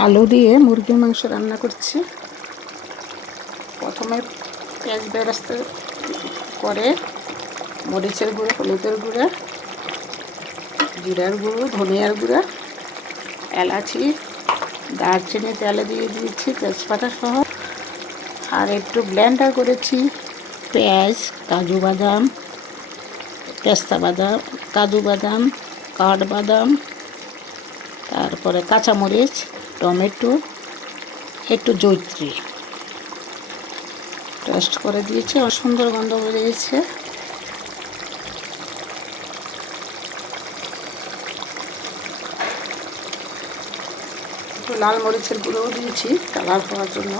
আলু দিয়ে মুরগির মাংস রান্না করছি। প্রথমে পেঁয়াজ বেরেস্তা করে মরিচের গুঁড়ো, হলুদের গুঁড়া, জিরার গুঁড়ো, ধনিয়ার গুঁড়া, এলাচি, দারচিনি তেলে দিয়ে দিয়েছি, তেজপাতা সহ। আর একটু ব্লেন্ডার করেছি পেঁয়াজ, কাজু বাদাম, পেস্তা বাদাম, কাজু বাদাম, কাঠবাদাম, তারপরে কাঁচামরিচ, টমেটো, একটু জৈত্রী টেস্ট করে দিয়েছি। সুন্দর গন্ধ বেরিয়েছে। একটু লাল মরিচের গুঁড়োও দিয়েছি কালার হওয়ার জন্য।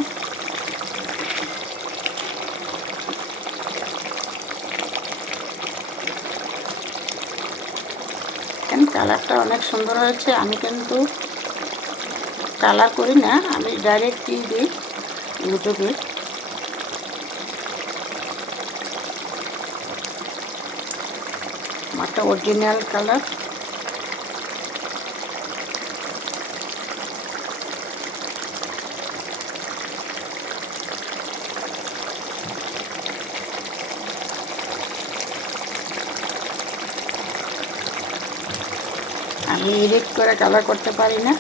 কালারটা অনেক সুন্দর হয়েছে। আমি কিন্তু কালার করি না, আমি ডাইরেক্ট দিয়ে দিই ইউটিউবে। আমারটা অরিজিনাল কালার। আমি এডিট করে কালার করতে পারি না।